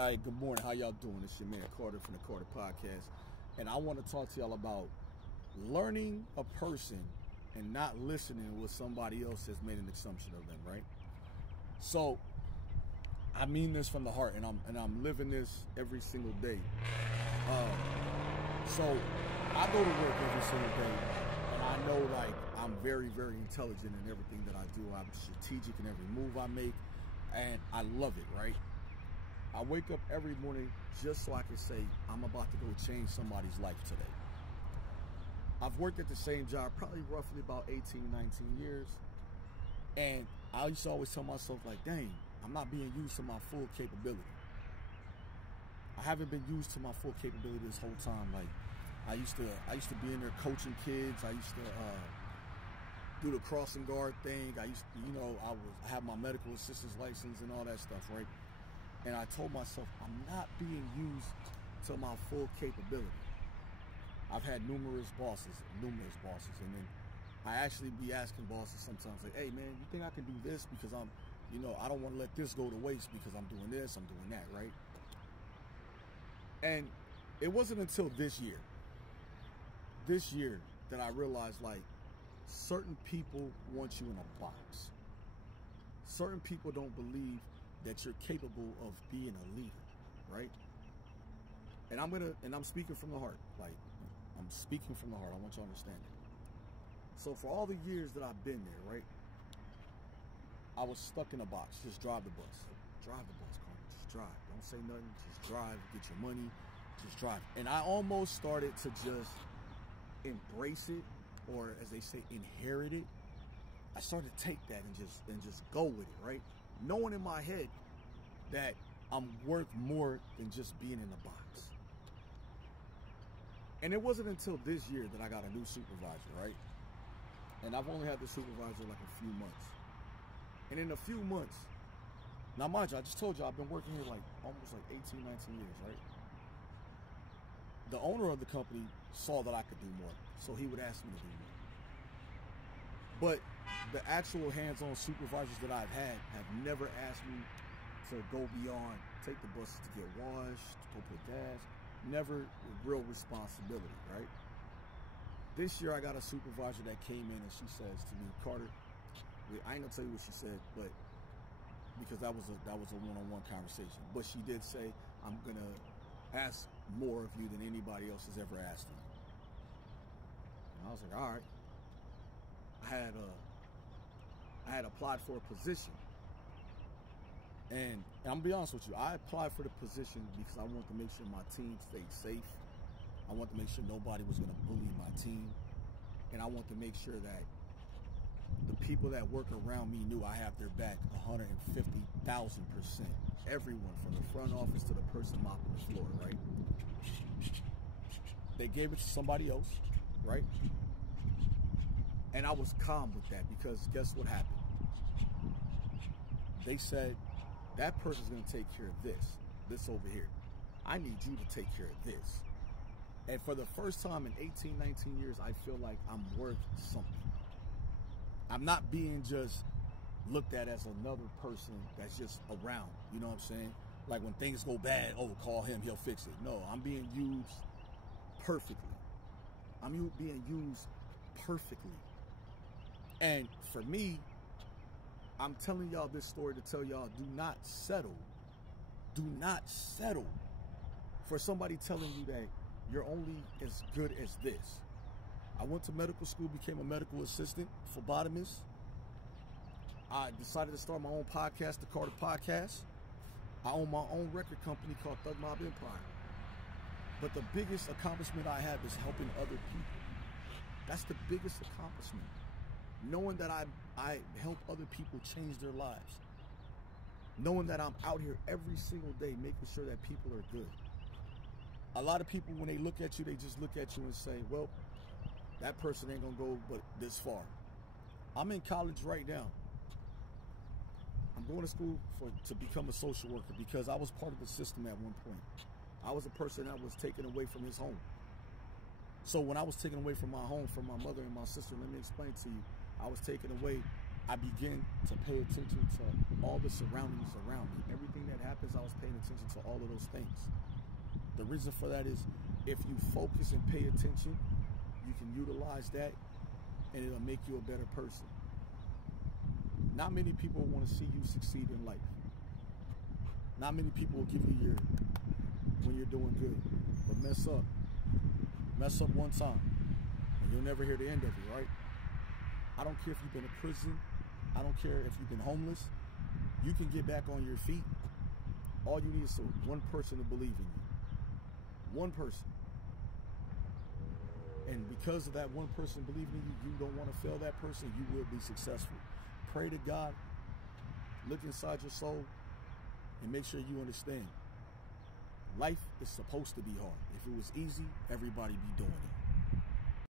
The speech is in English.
All right, good morning. How y'all doing? It's your man Carter from the Carter Podcast. And I want to talk to y'all about learning a person and not listening what somebody else has made an assumption of them, right? So I mean this from the heart, and I'm living this every single day. So I go to work every single day, and I know like I'm very, very intelligent in everything that I do. I'm strategic in every move I make, and I love it, right? I wake up every morning just so I can say, I'm about to go change somebody's life today. I've worked at the same job probably roughly about 18, 19 years. And I used to always tell myself like, dang, I'm not being used to my full capability. I haven't been used to my full capability this whole time. Like I used to be in there coaching kids. I used to do the crossing guard thing. I used to, I have my medical assistance license and all that stuff, right? And I told myself, I'm not being used to my full capability. I've had numerous bosses, and then I actually be asking bosses sometimes, like, hey man, you think I can do this? Because I don't want to let this go to waste because I'm doing this, I'm doing that, right? And it wasn't until this year that I realized like certain people want you in a box. Certain people don't believe that you're capable of being a leader, right? And I'm speaking from the heart. Like, I'm speaking from the heart. I want you to understand it. So for all the years that I've been there, right, I was stuck in a box. Just drive the bus. Drive the bus, Carter. Just drive. Don't say nothing. Just drive. Get your money. Just drive. And I almost started to just embrace it, or as they say, inherit it. I started to take that and just go with it, right? Knowing in my head that I'm worth more than just being in the box. And it wasn't until this year that I got a new supervisor, right? And I've only had the supervisor like a few months. And in a few months, now mind you, I just told you I've been working here like almost like 18, 19 years, right? The owner of the company saw that I could do more, so he would ask me to do more. But the actual hands-on supervisors that I've had have never asked me to go beyond, take the buses to get washed, go put gas. Never real responsibility, right? This year I got a supervisor that came in and she says to me, Carter, I ain't gonna tell you what she said, but because that was a one-on-one conversation. But she did say, I'm gonna ask more of you than anybody else has ever asked me. And I was like, all right. I had applied for a position, and I'm gonna be honest with you, I applied for the position because I want to make sure my team stayed safe. I want to make sure nobody was gonna bully my team, and I want to make sure that the people that work around me knew I have their back 150,000%. Everyone from the front office to the person mopping the floor, right? They gave it to somebody else, right? And I was calm with that because guess what happened? They said, that person's gonna take care of this over here. I need you to take care of this. And for the first time in 18, 19 years, I feel like I'm worth something. I'm not being just looked at as another person that's just around, you know what I'm saying? Like when things go bad, oh, call him, he'll fix it. No, I'm being used perfectly. I'm being used perfectly. And for me, I'm telling y'all this story to tell y'all, do not settle for somebody telling you that you're only as good as this. I went to medical school, became a medical assistant, phlebotomist. I decided to start my own podcast, the Carter Podcast. I own my own record company called Thug Mob Empire. But the biggest accomplishment I have is helping other people. That's the biggest accomplishment. Knowing that I help other people change their lives. Knowing that I'm out here every single day making sure that people are good. A lot of people, when they look at you, they just look at you and say, well, that person ain't gonna go but this far. I'm in college right now. I'm going to school to become a social worker because I was part of the system at one point. I was a person that was taken away from his home. So when I was taken away from my home, from my mother and my sister, let me explain to you, I was taken away I begin to pay attention to all the surroundings around me. Everything that happens, I was paying attention to all of those things. The reason for that is if you focus and pay attention, you can utilize that and it'll make you a better person. Not many people want to see you succeed in life. Not many people will give you when you're doing good. But mess up. Mess up one time and you'll never hear the end of it, right? I don't care if you've been in prison. I don't care if you've been homeless. You can get back on your feet. All you need is one person to believe in you. One person. And because of that one person believing in you, you don't want to fail that person, you will be successful. Pray to God, look inside your soul, and make sure you understand. Life is supposed to be hard. If it was easy, everybody be doing it.